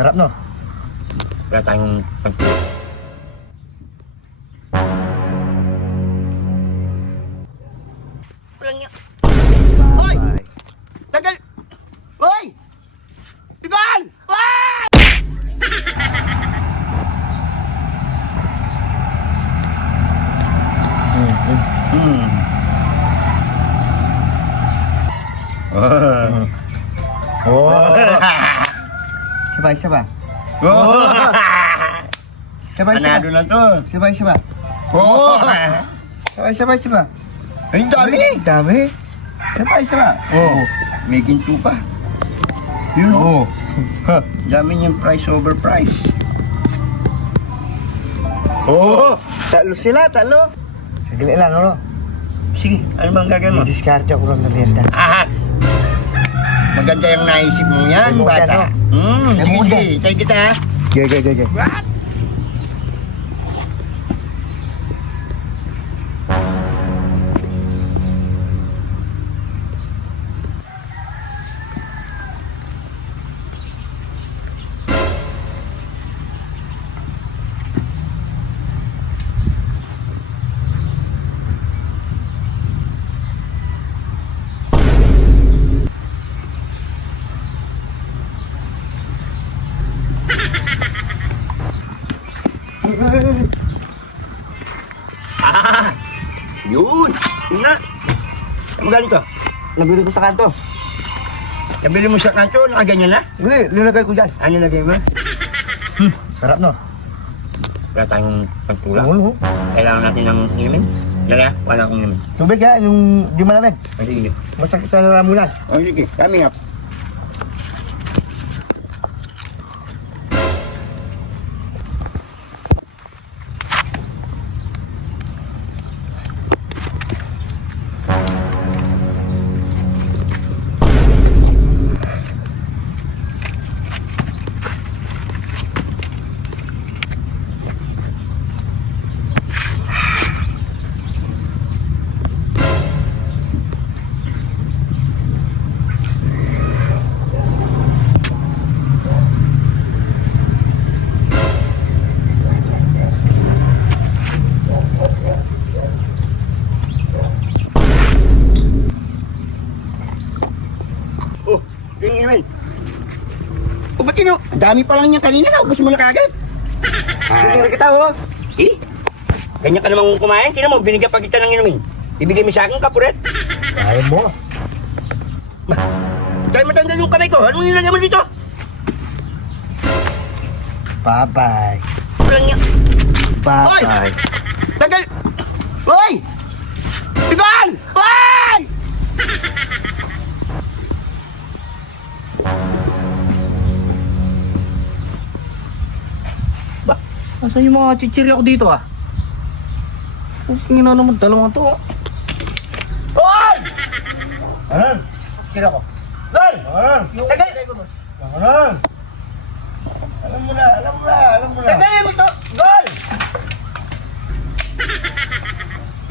Sarap, no? Wala tayong pagtulog. Walang niya. Hoy! Tagal! Hoy! Tigal! Hoy! Oh. Sabay, sabay. Sabay, Panado sabay. na to. Sabay, sabay. Oh! Sabay, sabay, sabay. Ay, dami! Dami. Sabay, sabay. Oh, may ginto pa. Yun, oh. Dami niyang price over price. Oh! Talo sila, talo. Sagli lang, ano? Sige, ano bang gagawin mo? Discard ako ng merienda. Ah! Maganda yung naisip mo yan, May muda, bata. no? May Sige, muda. sige. Tayo kita, ha? Gaya. What? Ah! Yun! Yun na! Magaling to. Nabili ko sa kanto. Nabili mo sa kanto, nakaganyan na? Hindi, nilagay ko dyan. Ano lagay mo? Sarap, no? Wala tayong pagtulak. Oo. Kailangan natin ng inumin. Wala, wala akong inumin. Tubig ha, yung di malamig. O sige. Masakit sa nalamunan. O sige, coming up. Oh, yung inumin. O ba't yun? Dami pa lang niya kanina na. Ubus mo na kagad. Hindi kita, oh. Eh? Ganyan ka namang kumain. Sino mo, binigyan pa kita ng inumin. Ibigay mo sa akin, kapuret. Kaya mo. Dahil matanda yung kamay ko. Anong nilagay mo dito? Bye-bye. Walang niya. Hoy! Bye-bye. Tagal! Hoy! Tigal! Hoy! Asan yung mga chichirya ko dito ah? Huwag na naman dalawang to ah. Hoy! Anan? Chichirya ko. Hoy! Anan? Tagal! Anan? Alam mo na. Tagal mo to! Gol!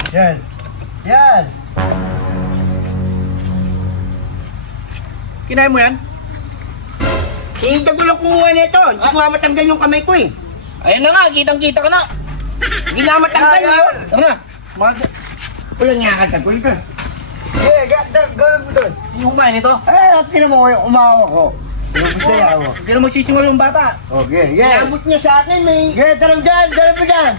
Yan. Kinain mo yan? Hindi ko lang kumuha nito. Hindi ko nga matanggal yung kamay ko eh. Ayun na nga, kitang-kita ka na. Hindi nga matanggal yun. Tara na. Walang nga ka sa kulito. Gawin mo doon. Sino kumain ito? Tinan mo yung umawa ko. Yung gusto niya ako. Hindi na magsisingal yung bata. Okay, yeah. Inabot niya sa akin, may... Yeah, tarang dyan, mo dyan.